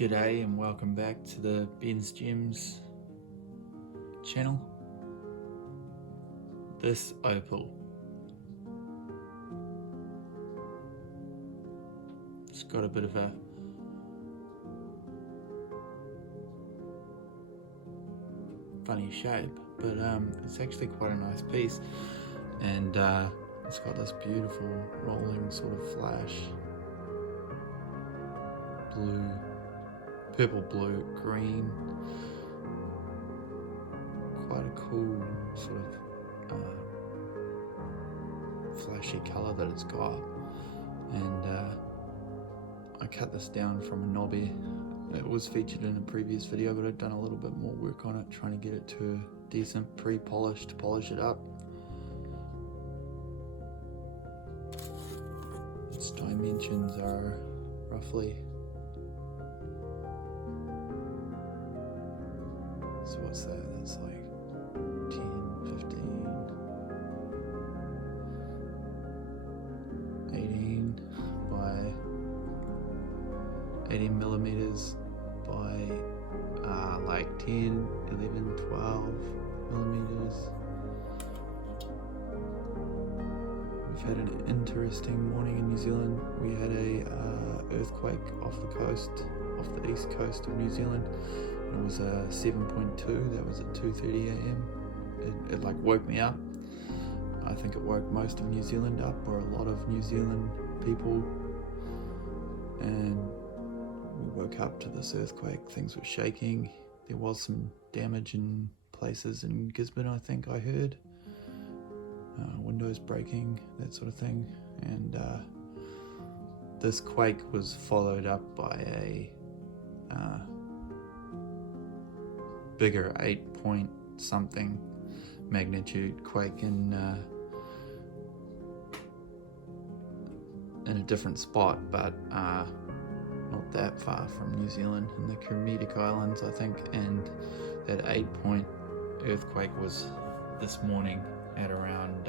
G'day and welcome back to the Ben's Gems channel. This opal, it's got a bit of a funny shape, but it's actually quite a nice piece, and it's got this beautiful rolling sort of flash, blue, purple, blue, green, quite a cool sort of flashy colour that it's got. And I cut this down from a knobby. It was featured in a previous video, but I've done a little bit more work on it, trying to get it to a decent pre-polish to polish it up. Its dimensions are roughly, so what's that? That's like 10, 15, 18 by 18 millimeters by like 10, 11, 12 millimeters. We've had an interesting morning in New Zealand. We had a earthquake off the east coast of New Zealand. It was a 7.2. That was at 2:30 a.m. It like woke me up. I think it woke most of New Zealand up, or a lot of New Zealand people, and we woke up to this earthquake. Things were shaking. There was some damage in places in Gisborne, I think I heard. Windows breaking, that sort of thing. And this quake was followed up by a bigger 8 something magnitude quake in a different spot, but not that far from New Zealand, in the Kermadec Islands, I think. And that 8-point earthquake was this morning at around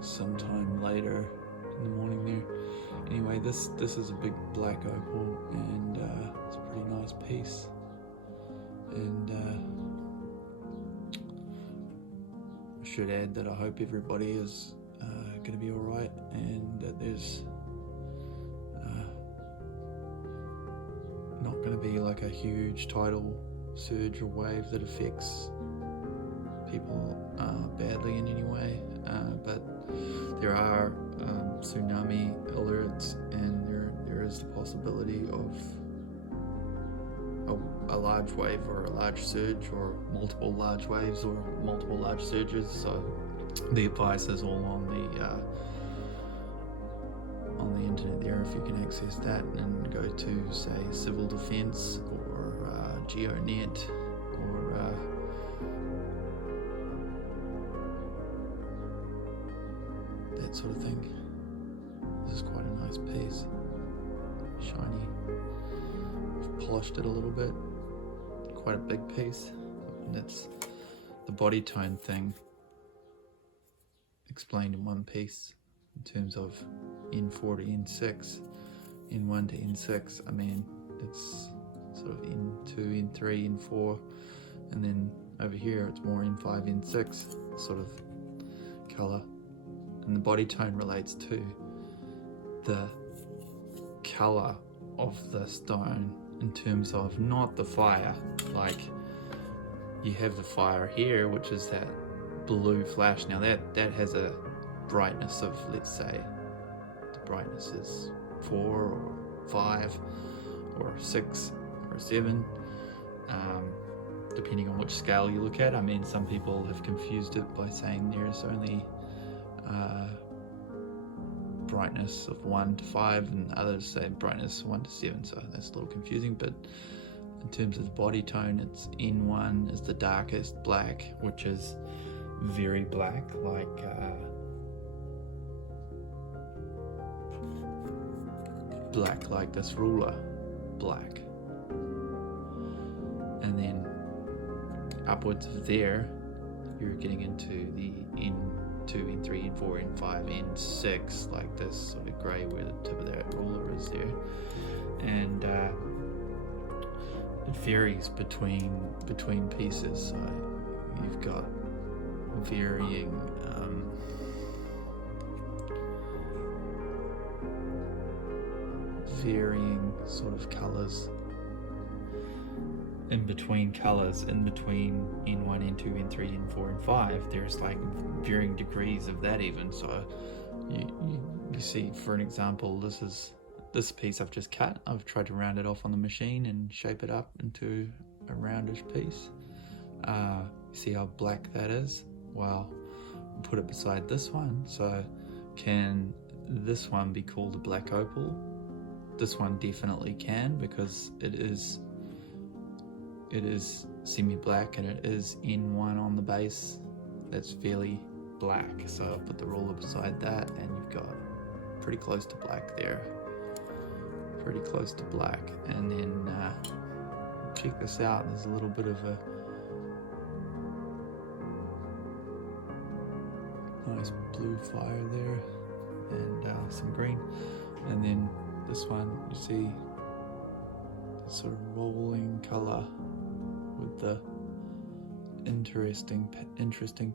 sometime later in the morning there. Anyway, this is a big black opal, and it's a pretty nice piece. And I should add that I hope everybody is going to be alright, and that there's not going to be like a huge tidal surge or wave that affects people badly in any way, but there are tsunami alerts, and there is the possibility of a large wave or a large surge, or multiple large waves or multiple large surges. So the advice is all on the internet there, if you can access that, and go to, say, Civil Defence or GeoNet, or that sort of thing. This is quite a nice piece, shiny. I've polished it a little bit. Quite a big piece, and that's the body tone thing explained in one piece in terms of N4 to N6, N1 to N6. I mean, it's sort of N2, N3, N4, and then over here it's more N5, N6 sort of colour. And the body tone relates to the colour of the stone in terms of not the fire. Like, you have the fire here, which is that blue flash. Now that has a brightness of, let's say, the brightness is 4 or 5 or 6 or 7, depending on which scale you look at. I mean, some people have confused it by saying there's only brightness of 1 to 5, and others say brightness 1 to 7, so that's a little confusing. But in terms of the body tone, it's N1 is the darkest black, which is very black, like black like this ruler, black. And then upwards of there, you're getting into the 2, in3, in4, in5, in6, like this sort of grey where the tip of that ruler is there. And it varies between pieces, so you've got varying sort of colours in between colours, in between in1, in2, in3, in4, in5. There's like varying degrees of that even. So you see, for an example, this piece I've just cut. I've tried to round it off on the machine and shape it up into a roundish piece. You see how black that is? Well, put it beside this one. So can this one be called a black opal? This one definitely can, because it is semi-black and it is in1 on the base. That's fairly black. So I'll put the ruler beside that and you've got pretty close to black there. Pretty close to black. And then check this out. There's a little bit of a nice blue fire there and some green. And then this one, you see sort of rolling colour with the interesting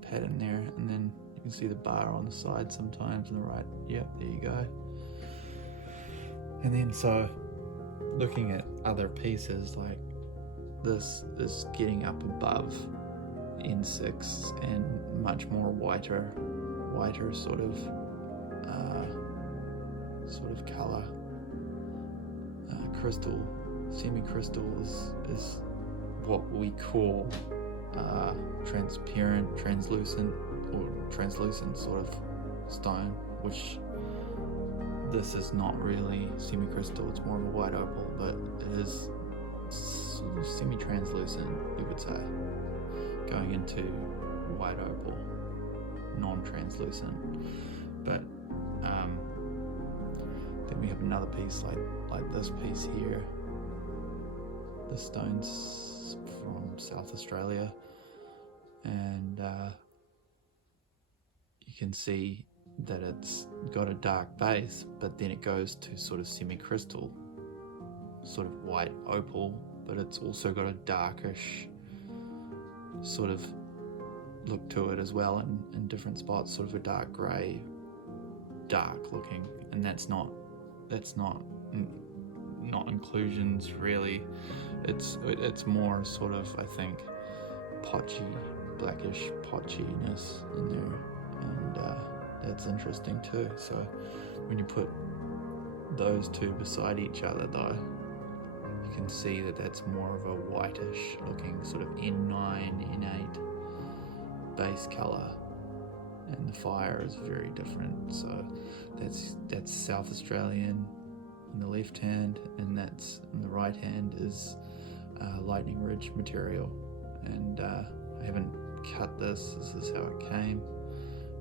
pattern there, and then you can see the bar on the side sometimes on the right. Yep, there you go. And then so looking at other pieces like this is getting up above in6 and much more whiter sort of colour. Crystal, semi-crystal is what we call transparent, translucent, or translucent sort of stone, which this is not really semi-crystal. It's more of a white opal, but it is semi-translucent, you would say, going into white opal, non-translucent. But then we have another piece like this piece here. The stone's from South Australia, and you can see that it's got a dark base, but then it goes to sort of semi-crystal, sort of white opal, but it's also got a darkish sort of look to it as well in different spots, sort of a dark grey, dark looking, and that's not inclusions really. It's more sort of, I think, potchy, blackish potchiness in there, and that's interesting too. So when you put those two beside each other though, you can see that that's more of a whitish looking sort of in9, in8 base colour, and the fire is very different. So that's South Australian in the left hand, and that's in the right hand is Lightning Ridge material. And I haven't cut this is how it came,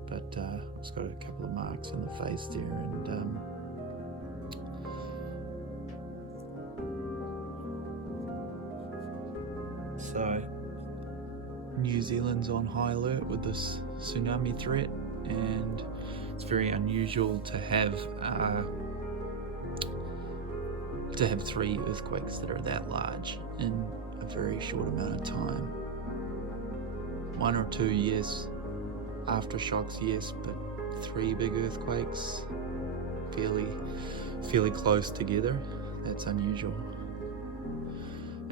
but it's got a couple of marks in the face there, and so New Zealand's on high alert with this tsunami threat, and it's very unusual to have 3 earthquakes that are that large in a very short amount of time. 1 or 2, yes. Aftershocks, yes, but 3 big earthquakes, fairly close together. That's unusual.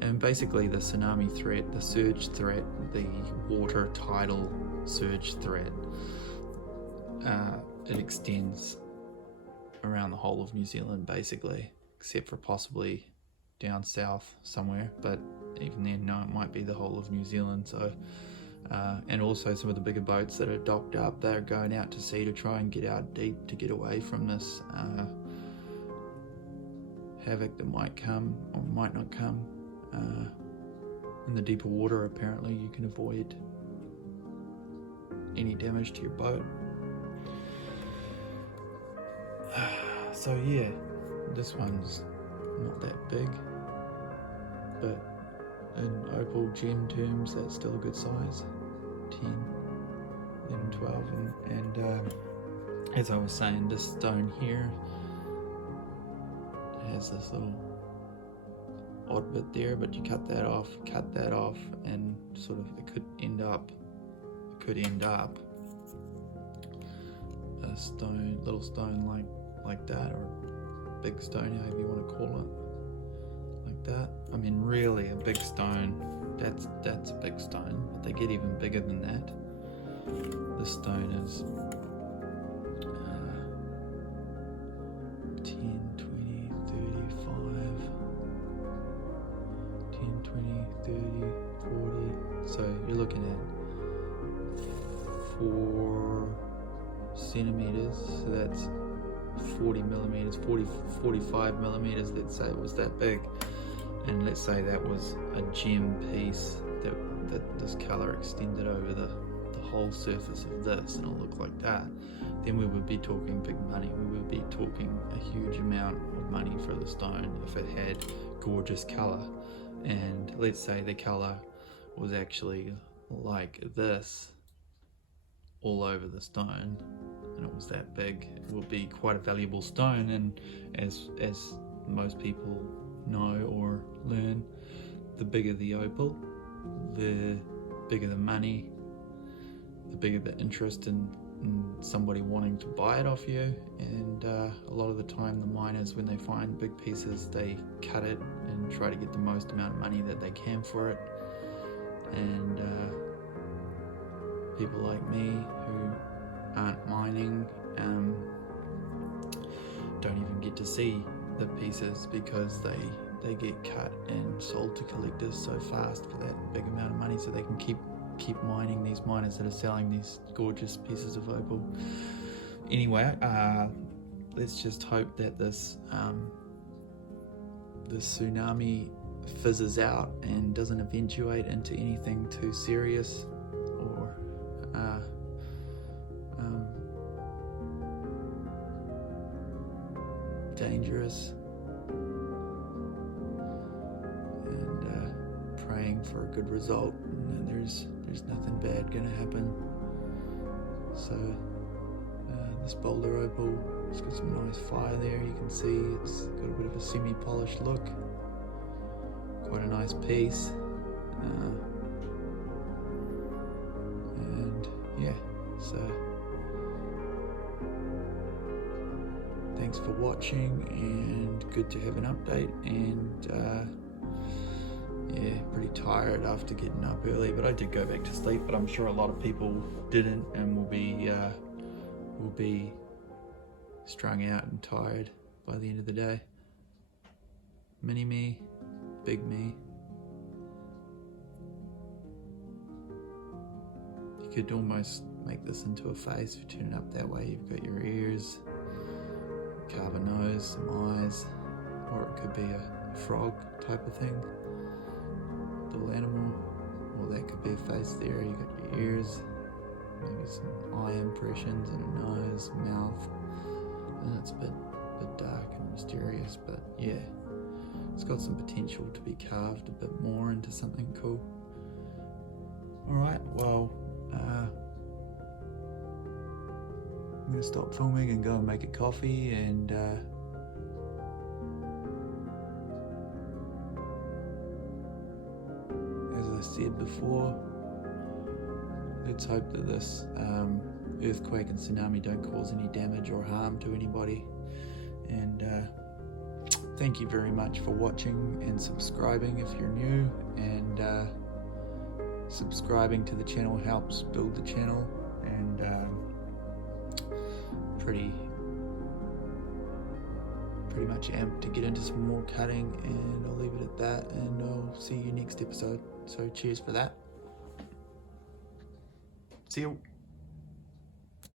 And basically the tsunami threat, the surge threat, the water tidal surge threat, it extends around the whole of New Zealand basically, except for possibly down south somewhere, but even then, no, it might be the whole of New Zealand. So and also some of the bigger boats that are docked up, they're going out to sea to try and get out deep to get away from this havoc that might come or might not come. In the deeper water, apparently you can avoid any damage to your boat. So yeah, this one's not that big, but in opal gem terms, that's still a good size. 10, 11, 12, and as I was saying, this stone here has this little odd bit there, but you cut that off, and sort of it could end up a stone, little stone like that, or big stone, however you want to call it, like that. I mean, really a big stone, that's a big stone, but they get even bigger than that. This stone is 10, 20, 35, 10, 20, 30, 40. So you're looking at 4 centimeters, so that's 40 millimeters, 45 millimeters, let's say it was that big. And let's say that was a gem piece that this color extended over the whole surface of this, and it'll look like that. Then we would be talking big money. We would be talking a huge amount of money for the stone if it had gorgeous color. And let's say the color was actually like this all over the stone, and it was that big. It would be quite a valuable stone, and as most people know or learn, the bigger the opal, the bigger the money, the bigger the interest in somebody wanting to buy it off you. And a lot of the time the miners, when they find big pieces, they cut it and try to get the most amount of money that they can for it. And people like me who aren't mining don't even get to see the pieces, because they get cut and sold to collectors so fast for that big amount of money, so they can keep mining, these miners that are selling these gorgeous pieces of opal. Anyway, let's just hope that this tsunami fizzes out and doesn't eventuate into anything too serious or dangerous, and praying for a good result, and there's nothing bad gonna happen. So this boulder opal, it's got some nice fire there. You can see it's got a bit of a semi-polished look, quite a nice piece, and yeah, so thanks for watching, and good to have an update. And yeah, pretty tired after getting up early, but I did go back to sleep, but I'm sure a lot of people didn't, and will be strung out and tired by the end of the day. Mini me, big me. You could almost make this into a face. If you turn it up that way, you've got your ears, carve a nose, some eyes, or it could be a frog type of thing, little animal, or that could be a face there. You got your ears, maybe some eye impressions, and a nose, mouth, and it's a bit dark and mysterious, but yeah, it's got some potential to be carved a bit more into something cool. Alright, well, I'm gonna stop filming and go and make a coffee, and as I said before, let's hope that this earthquake and tsunami don't cause any damage or harm to anybody. And thank you very much for watching and subscribing if you're new, and subscribing to the channel helps build the channel, and pretty much amped to get into some more cutting, and I'll leave it at that, and I'll see you next episode. So cheers for that. See you.